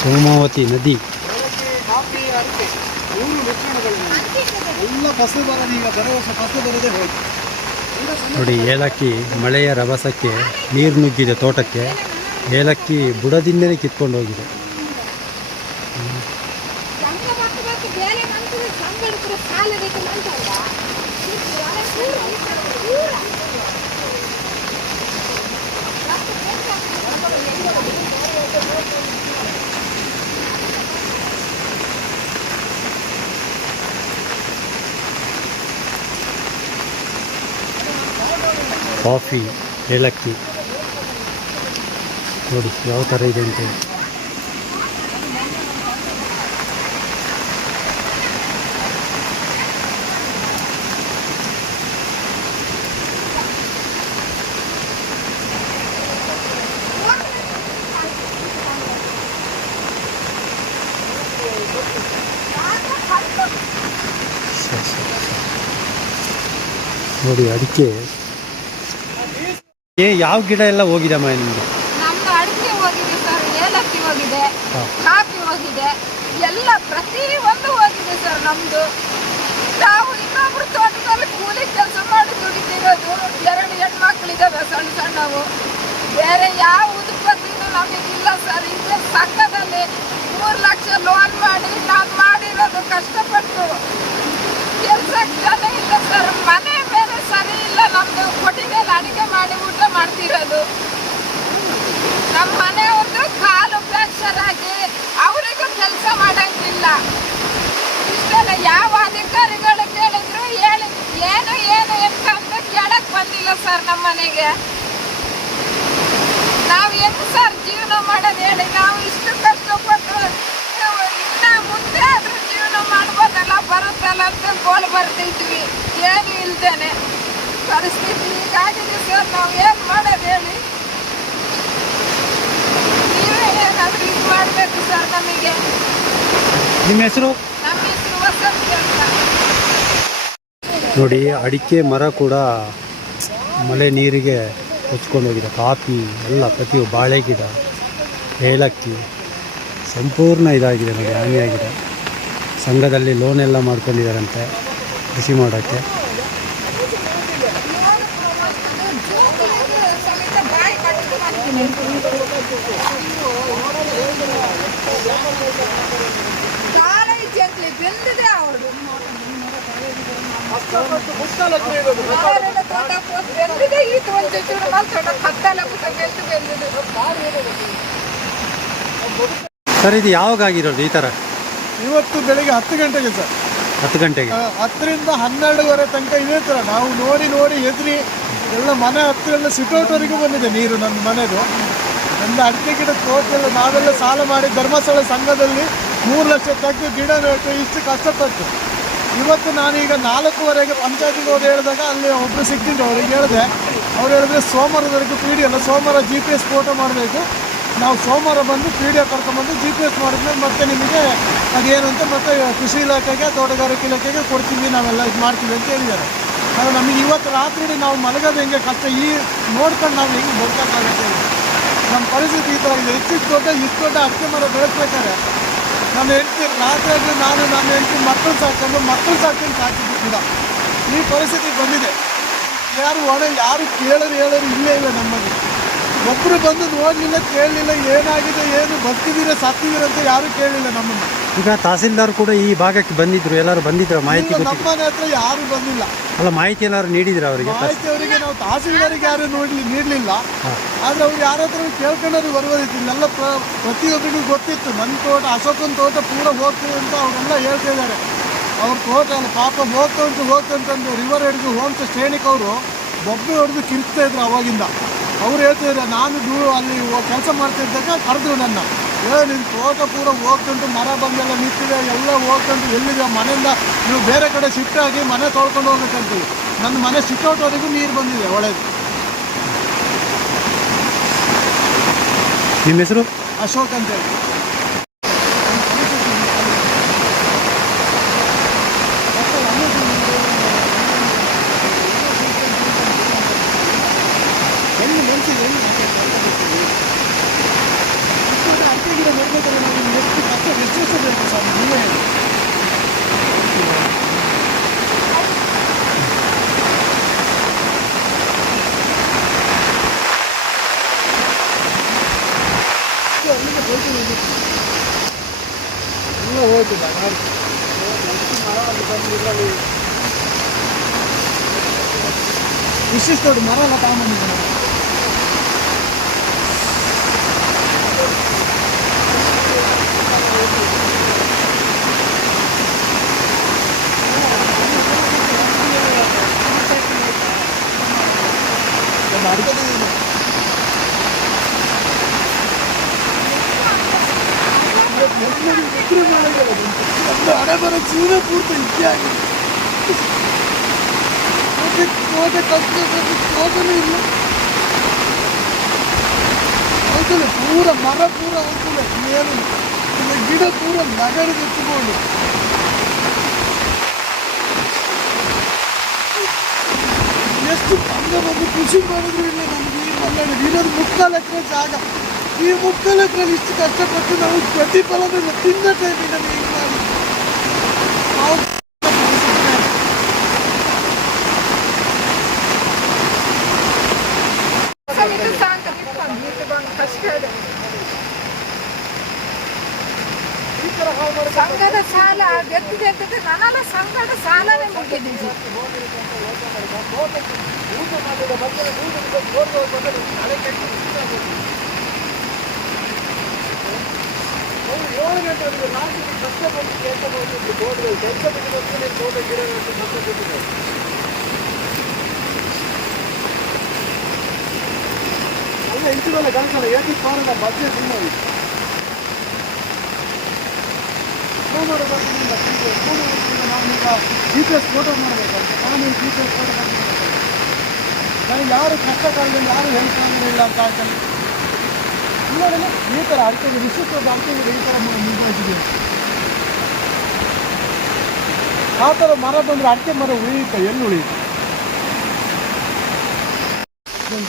ಸೋಮಾವತಿ ನದಿ. ಕಾಫಿ, ಅಡಿಕೆ 3 ಮಿಶ್ರಣಗಳನ್ನು ಎಲ್ಲ ಫಸಲು ಬರೋದು. ಈಗ ಬರೋ ವರ್ಷ ಫಸಲು ಬರೋದೇ ಹೋಯ್ತು. ನೋಡಿ, ಏಲಕ್ಕಿ ಮಳೆಯ ರಭಸಕ್ಕೆ ನೀರು ನುಗ್ಗಿದೆ ತೋಟಕ್ಕೆ. ಏಲಕ್ಕಿ ಬುಡದಿಂದಲೇ ಕಿತ್ಕೊಂಡು ಹೋಗಿದೆ. ಕಾಫಿ, ಏಲಕ್ಕಿ ನೋಡಿ ಯಾವ ಥರ ಇದೆ ಅಂತೇಳಿ. ನೋಡಿ ಅಡಿಕೆ ಯಾವ ಗಿಡ ಎಲ್ಲ ಹೋಗಿದಮ್ಮ ನಿಮಗೆ? ನಮ್ದು ಅಡಿಕೆ ಹೋಗಿದೆ ಸರ್, ಏಲಕ್ಕಿ ಹೋಗಿದೆ, ಕಾಫಿ ಹೋಗಿದೆ, ಎಲ್ಲ ಪ್ರತಿ ಒಂದು ಹೋಗಿದೆ ಸರ್. ನಮ್ದು ನಾವು ಇನ್ನೊಬ್ರು ತೋಟದಲ್ಲಿ ಕೂಲಿ ಕೆಲಸ ಮಾಡಿ ದುಡಿತಿರೋದು. 2 ಹೆಣ್ಮಕ್ಳಿದಾವೆ ಸಣ್ಣ ಸಣ್ಣವು. ಬೇರೆ ಯಾವ ಉತ್ಪತ್ತಿನೂ ನಮಗಿಲ್ಲ ಸರ್. ಇದೇ ಸಂಘದಲ್ಲಿ 3 ಲಕ್ಷ ಲೋನ್ ಮಾಡಿ ನಾವು ಮಾಡಿರೋದು ಕಷ್ಟಪಟ್ಟು. ಕೆಲ್ಸಕ್ಕೆ ಜನ ಇಲ್ಲ ಸರ್. ಮನೆ ಬೇರೆ ಸರಿ ಇಲ್ಲ ನಮ್ದು. ಕೊಟ್ಟಿಗೆಯಲ್ಲಿ ಅಡಿಗೆ ಮಾಡಿ ಊಟ ಮಾಡ್ತಿರೋದು. ನಮ್ಮ ಮನೆಯವ್ರದ್ದು ಕಾಲು ಫ್ರಾಕ್ಚರ್ ಆಗಿ ಅವರಿಗೂ ಕೆಲಸ ಮಾಡಂಗಿಲ್ಲ. ಇಷ್ಟೆಲ್ಲ ಯಾವ ಅಧಿಕಾರಿಗಳು ಕೇಳಿದ್ರು ಏನು ಎಂತ ಕೇಳಕ್ ಬಂದಿಲ್ಲ ಸರ್. ನಮ್ಮ ಮನೆಗೆ ನಾವು ಹೆಂಗ್ ಸರ್ ಜೀವನ ಮಾಡೋದು ಹೇಳಿ? ನಾವು ಇಷ್ಟು ಕಷ್ಟಪಟ್ಟು ಇನ್ನ ಮುಂದೆ ಆದ್ರೂ ಜೀವನ ಮಾಡ್ಬೋದಲ್ಲ, ಬರುತ್ತಲ್ಲ ಅಂತ ಗೋಲ್ ಬರ್ತಿದ್ವಿ. ಏನು ಇಲ್ದೇನೆ ಪರಿಸ್ಥಿತಿ ಹೀಗಾಗಿದೆ ಸರ್. ನಾವು ಏನು ಮಾಡೋದು ಹೇಳಿ? ನೀವೇ ಏನಾದರೂ ಇದು ಮಾಡಬೇಕು ಸರ್ ನಮಗೆ. ನಿಮ್ಮ ಹೆಸರು? ನಮ್ಮ ಹೆಸರು ವಸಂತಿ ಅಂತ. ನೋಡಿ, ಅಡಿಕೆ ಮರ ಕೂಡ ಮಳೆ ನೀರಿಗೆ ಕೊಚ್ಕೊಂಡು ಹೋಗಿದೆ. ಕಾಫಿ ಎಲ್ಲ ಪ್ರತಿಯೊಂದು ಬಾಳೆ ಗಿಡ, ಏಲಕ್ಕಿ ಸಂಪೂರ್ಣ ಇದಾಗಿದೆ ನೋಡಿ, ಹಾನಿಯಾಗಿದೆ. ಸಂಘದಲ್ಲಿ ಲೋನ್ ಎಲ್ಲ ಮಾಡ್ಕೊಂಡಿದ್ದಾರಂತೆ ಕೃಷಿ ಮಾಡೋಕ್ಕೆ. ಸರ್, ಇದು ಯಾವಾಗ ಆಗಿರೋದು ಈ ಥರ? ಇವತ್ತು ಬೆಳಿಗ್ಗೆ 10 ಗಂಟೆಗೆ ಸರ್. 10 ಗಂಟೆಗೆ 10 ರಿಂದ 12:30 ತನಕ ಇದೇ ಥರ. ನಾವು ನೋಡಿ ಹೆದರಿ ಎಲ್ಲ ಮನೆ ಹತ್ತಿರ ಎಲ್ಲ ಸಿಟೌಟ್ವರೆಗೂ ಬಂದಿದೆ ನೀರು. ನನ್ನ ಮನೆದು, ನನ್ನ ಅಡಿಕೆ ಗಿಡ ತೋಟೆಲ್ಲ ನಾವೆಲ್ಲ ಸಾಲ ಮಾಡಿ ಧರ್ಮಸ್ಥಳ ಸಂಘದಲ್ಲಿ 3 ಲಕ್ಷ ತೆಗೆದು ಗಿಡ ನೆಟ್ಟು ಇಷ್ಟು ಕಷ್ಟಪಟ್ಟು. ಇವತ್ತು ನಾನೀಗ 4:15ಗೆ ಪಂಚಾಯತಿಗೆ ಹೋಗಿ ಹೇಳಿದಾಗ ಅಲ್ಲಿ ಒಬ್ಬರು ಸಿಕ್ಕಿದ್ರು. ಅವ್ರಿಗೆ ಹೇಳಿದೆ, ಅವ್ರು ಹೇಳಿದ್ರೆ ಸೋಮವಾರದವರೆಗೂ PDF ಅಲ್ಲ, ಸೋಮವಾರ GPS ಫೋಟೋ ಮಾಡಬೇಕು. ನಾವು ಸೋಮವಾರ ಬಂದು PDF ಕರ್ಕೊಂಡ್ಬಂದು GPS ಮಾಡಿದ್ಮೇಲೆ ಮತ್ತೆ ನಿಮಗೆ ಅದೇನು ಅಂತ ಮತ್ತೆ ಕೃಷಿ ಇಲಾಖೆಗೆ ತೋಟಗಾರಿಕೆ ಇಲಾಖೆಗೆ ಕೊಡ್ತೀವಿ, ನಾವೆಲ್ಲ ಇದು ಮಾಡ್ತೀವಿ ಅಂತ ಹೇಳಿದ್ದಾರೆ. ನಾವು ನಮಗೆ ಇವತ್ತು ರಾತ್ರಿ ನಾವು ಮಲಗೋದು ಹೆಂಗೆ ಕಷ್ಟ, ಈ ನೋಡ್ಕೊಂಡು ನಾವು ಹೆಂಗೆ ಬದುಕೋಕ್ಕಾಗುತ್ತೆ? ನಮ್ಮ ಪರಿಸ್ಥಿತಿ ಈ ಥರ ಇದೆ. ಇಷ್ಟು ದೊಡ್ಡ ಅಡಿಕೆ ಮರ ಬೆಳೆಸ್ಬೇಕಾದ್ರೆ ನಮ್ಮ ಹೆಂಡತಿ ರಾತ್ರಿ ನಾನು ನನ್ನ ಹೆಂಡತಿ ಮಕ್ಕಳು ಸಾಕಿದ್ದು ಗಿಡ. ಈ ಪರಿಸ್ಥಿತಿ ಬಂದಿದೆ. ಯಾರು ಕೇಳೋರು ಇಲ್ಲೇ ಇಲ್ಲ ನಮ್ಮಲ್ಲಿ. ಒಬ್ಬರು ಬಂದು ನೋಡಲಿಲ್ಲ, ಕೇಳಲಿಲ್ಲ, ಏನಾಗಿದೆ, ಏನು ಬರ್ತಿದ್ದೀರ ಸತ್ತಿದ್ದೀರ ಅಂತ ಯಾರು ಕೇಳಲಿಲ್ಲ ನಮ್ಮನ್ನು. ಈಗ ತಹಸೀಲ್ದಾರ್ ಕೂಡ ಈ ಭಾಗಕ್ಕೆ ಬಂದಿದ್ರು, ಎಲ್ಲರೂ ಬಂದಿದ್ರು? ಮಾಹಿತಿ ನಮ್ಮ ಮನೆ ಹತ್ರ ಯಾರು ಬಂದಿಲ್ಲ. ಅಲ್ಲ, ಮಾಹಿತಿ ಎಲ್ಲರೂ ನೀಡಿದ್ರು ಅವರಿಗೆ? ಮಾಹಿತಿ ಅವರಿಗೆ ನಾವು ತಹಸೀಲ್ದಾರಿಗೆ ಯಾರು ನೀಡಲಿಲ್ಲ. ಆದರೆ ಅವ್ರು ಯಾರ ಹತ್ರ ಕೇಳ್ಕೊಂಡವ್ರು ಬರುವುದಿತ್ತು. ಇಲ್ಲೆಲ್ಲ ಪ್ರತಿಯೊಬ್ಬರಿಗೂ ಗೊತ್ತಿತ್ತು. ನನ್ನ ತೋಟ, ಅಶೋಕನ ತೋಟ ಪೂರ ಹೋಗ್ತೀವಿ ಅಂತ ಅವರೆಲ್ಲ ಹೇಳ್ತಾ ಇದ್ದಾರೆ. ಅವ್ರ ತೋಟ ಅಲ್ಲ ಪಾಪ ಹೋಗ್ತಂತಂದು ರಿವರ್ ಹಿಡಿದು ಹೋಮ್ಸ್ ಸ್ಟೇಣಿಕ್ ಅವರು ಬೊಬ್ಬೆ ಹೊಡೆದು ಕಿರ್ತಾ ಇದ್ರು ಅವಾಗಿಂದ. ಅವ್ರು ಹೇಳ್ತಿದ್ರು, ನಾನು ಅಲ್ಲಿ ಕೆಲಸ ಮಾಡ್ತಿದ್ದಾಗ ಕರೆದ್ರು ನನ್ನ, ನಿನ್ನ ತೋಟ ಪೂರ ಹೋಗ್ತಂಟು, ಮರ ಬಂದೆಲ್ಲ ನಿಂತಿದೆ, ಎಲ್ಲ ಹೋಗ್ತಂಟು, ಎಲ್ಲಿದೆ ಮನೆಯಿಂದ ನೀವು ಬೇರೆ ಕಡೆ ಶಿಫ್ಟ್ ಆಗಿ ಮನೆ ತೊಳ್ಕೊಂಡು ಹೋಗ್ಬೇಕಂತೀವಿ. ನನ್ನ ಮನೆ ಸಿಕ್ಕೌಟ್ವರೆಗೂ ನೀರು ಬಂದಿದೆ ಒಳಗೆ. ನಿಮ್ಮ ಹೆಸರು? ಅಶೋಕ್ ಅಂತೇಳಿ. ಎಲ್ಲಿ ಮೆಣಸಿದೆ, ಅಡಿಕೆ ಗಿಡ ನೆಡ್ಬೇಕಾದ್ರೆ ನಾವು ಅಲ್ಲಿಗೆ ಹೋಯ್ತು ಎಲ್ಲ ಹೋಯ್ತು ವಿಶೇಷ ನೋಡಿ ಮರ ಎಲ್ಲ ತಗೊಂಡ್ಬಂದಿದ್ದಾನೆ. ಹಣೆ ಬರೋ ಜೀವನ ಪೂರ್ತಿ ಇದ್ದೇ ಆಗಿದೆ. ಕೋಟೆ ಕೋಟೆನೂ ಇಲ್ಲ ಹೋಗ್ತದೆ ಪೂರ ಮರ ಪೂರ ಹೋಗ್ತದೆ ಏನು ಗಿಡ ಪೂರ ನಗರದ ಎತ್ತುಕೊಂಡು ಎಷ್ಟು ಹಂಗ ಬಂದು ಕೃಷಿ ಮಾಡಿದ್ರು ಇಲ್ಲ ನಮ್ಗೆ ಈ ಮಲ್ನಾಡು ಇರೋದು 3/4 ಎಕರೆ ಜಾಗ. ಈ 3/4 ಎಕರೆಯಲ್ಲಿ ಇಷ್ಟು ಕಷ್ಟಪಟ್ಟು ನಾವು ಪ್ರತಿಫಲನ ತಿಂದ ಟೈಮಿಗೆ ನಮಗೆ ಹಿಂಗೆ ಮಾಡಿ ನಾವು ಸಂಘದ ಸಾಲ ಗೆದ್ದಿದೆ ನಾನೆಲ್ಲ ಸಂಘದ ಸಾಲನೇ ಮುಗಿದಿದ್ದು. ಅಲ್ಲ ಇಂಚಿನಲ್ಲ ಕನಸಲ್ಲ 80 ಬಜೆಟ್ ನೋಡಿ ನಾನೀಗ GPS ಫೋಟೋ ಮಾಡಬೇಕಂತ ನಾನು GPS ಫೋಟೋ ನನಗೆ ಯಾರು ಕಷ್ಟ ಕಾಲದಲ್ಲಿ ಯಾರು ಹೆಲ್ಪ್ ಮಾಡಿಲ್ಲ ಅಂತ ಹಾಕಿ ಇಲ್ಲ ಈ ಥರ ಅಡಿಕೆಗೆ ವಿಶಿಷ್ಟ ಅಡಿಕೆಗೆ ಈ ಥರ ಮುಂದಾಗಿದೆ. ಆ ಥರ ಮರ ಬಂದರೆ ಅಡಿಕೆ ಮರ ಉಳಿಯುತ್ತೆ, ಎಲ್ಲಿ ಉಳಿಯುತ್ತೆ?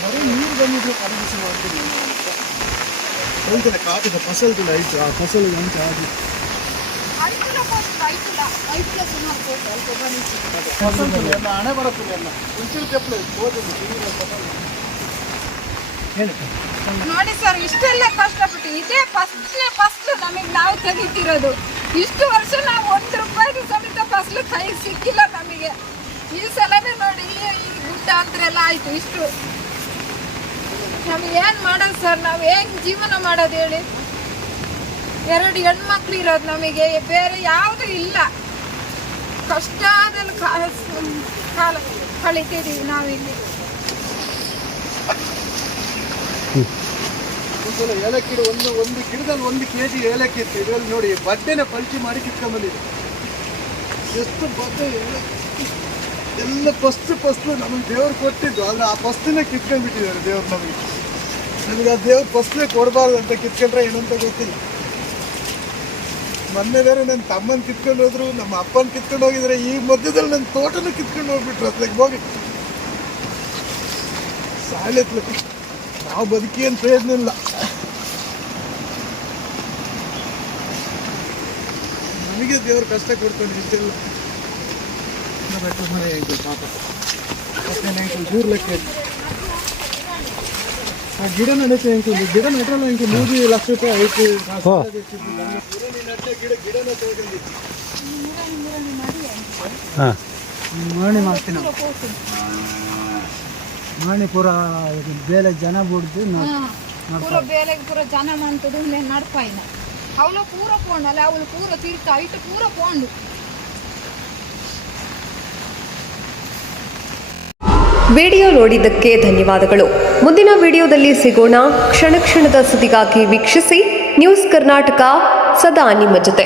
ಬರೀ ನೀರು ಬಂದಿದ್ರೆ ಖರೀದಿಸಿ ಮಾಡ್ತೀನಿ ಹೇಳ್ತೇನೆ. ಕಾಪಿದ ಫಸಲ್ಗಳು ಆಯಿತು, ಆ ಫಸಲಿಗೆ ಅಂತ ಆಗಿ ಎಲ್ಲ ಹಣೆ ಬರುತ್ತದೆ ಎಲ್ಲ ಒಂಚೂರು ಚಪ್ಪಲಿ ಹೇಳಿ ನೋಡಿ ಸರ್, ಇಷ್ಟೆಲ್ಲ ಕಷ್ಟಪಟ್ಟು ಇದೇ ಫಸ್ಲು ನಮಗೆ ನಾವು ತೆಗಿತಿರೋದು. ಇಷ್ಟು ವರ್ಷ ನಾವು 1 ರೂಪಾಯಿಗೆ ಸಮೇತ ಫಸ್ಲು ಕೈಗೆ ಸಿಕ್ಕಿಲ್ಲ ನಮಗೆ. ಈ ಸಲವೇ ನೋಡಿ ಈ ಗುಡ್ಡ ಅಂತೆಲ್ಲ ಆಯ್ತು. ಇಷ್ಟು ನಮಗೆ ಏನು ಮಾಡೋದು ಸರ್? ನಾವು ಹೆಂಗೆ ಜೀವನ ಮಾಡೋದು ಹೇಳಿ? 2 ಹೆಣ್ಮಕ್ಳು ಇರೋದು ನಮಗೆ, ಬೇರೆ ಯಾವುದೂ ಇಲ್ಲ. ಕಷ್ಟದಲ್ಲಿ ಕಾಲ ಕಳಿತಿದ್ದೀವಿ ನಾವಿಲ್ಲಿ. ಏಲಕ್ಕಿ ಒಂದು ಗಿಡದಲ್ಲಿ 1 kg ಏಲಕ್ಕಿ ಇತ್ತು. ಇದರಲ್ಲಿ ನೋಡಿ ಬಡ್ಡೆನ ಪಲ್ಚಿ ಮಾಡಿ ಕಿತ್ಕೊಂಡ್ಬಂದಿದೆ. ಎಷ್ಟು ಬಡ್ಡೆ ಎಲ್ಲ ಫಸ್ಟ್ ನಮಗೆ ದೇವ್ರು ಕೊಟ್ಟಿದ್ದು, ಆದರೆ ಆ ಫಸ್ಟನ್ನ ಕಿತ್ಕೊಂಡ್ಬಿಟ್ಟಿದ್ದಾರೆ ದೇವ್ರು ನಮಗೆ ಆ ದೇವ್ರು ಫಸ್ಟೇ ಕೊಡಬಾರ್ದು ಅಂತ ಕಿತ್ಕೊಂಡ್ರೆ ಏನಂತ ಗೊತ್ತಿಲ್ಲ. ಮೊನ್ನೆ ಬೇರೆ ನನ್ನ ತಮ್ಮನ ಕಿತ್ಕೊಂಡು ಹೋದ್ರು, ನಮ್ಮ ಅಪ್ಪನ ಕಿತ್ಕೊಂಡು ಹೋಗಿದ್ರೆ, ಈ ಮಧ್ಯದಲ್ಲಿ ನನ್ನ ತೋಟನೂ ಕಿತ್ಕೊಂಡು ಹೋಗ್ಬಿಟ್ರು. ಅದ್ಲಾಗ ಹೋಗಿ ಸಾಲೆತ್ಲ ನಾವು ಬದುಕಿ ಏನು ಪ್ರಯೋಜನ ಇಲ್ಲ. ನಮಗೆ ದೇವ್ರು ಕಷ್ಟ ಕೊಡ್ತಾನೆ ಇಷ್ಟೆಲ್ಲ. ಮನೆ ಪಾಪ ಮೂರು ಲೆಕ್ಕ ಆ ಗಿಡ ನಡೀತೆ ಗಿಡ ನೆಟ್ರಲ್ಲ 3 ಲಕ್ಷ ರೂಪಾಯಿ ಐತಿ. ಗಿಡನ ಮಾಡಿ ಮಾಡ್ತೀನಿ ಮಾಡಿ ಪೂರ ಬೇಲೆ ಜನ ಬಿಡ್ದು पूरा बेले पूरा जन मंतुडु ने नडपायिन ಅವಳು ಪೂರ ಪೋಂಡಲ್ಲ ಅವಳು ಪೂರ ತಿರ್ತಾ ಇಟ್ಟು ಪೂರ ಪೋಂಡು. ವಿಡಿಯೋ ನೋಡಿದ್ದಕ್ಕೆ ಧನ್ಯವಾದಗಳು. ಮುಂದಿನ ವಿಡಿಯೋದಲ್ಲಿ ಸಿಗೋಣ. ಕ್ಷಣ ಕ್ಷಣದ ಸುದ್ದಿಗಾಗಿ ವೀಕ್ಷಿಸಿ ನ್ಯೂಸ್ ಕರ್ನಾಟಕ, ಸದಾ ನಿಮ್ಮ ಜೊತೆ.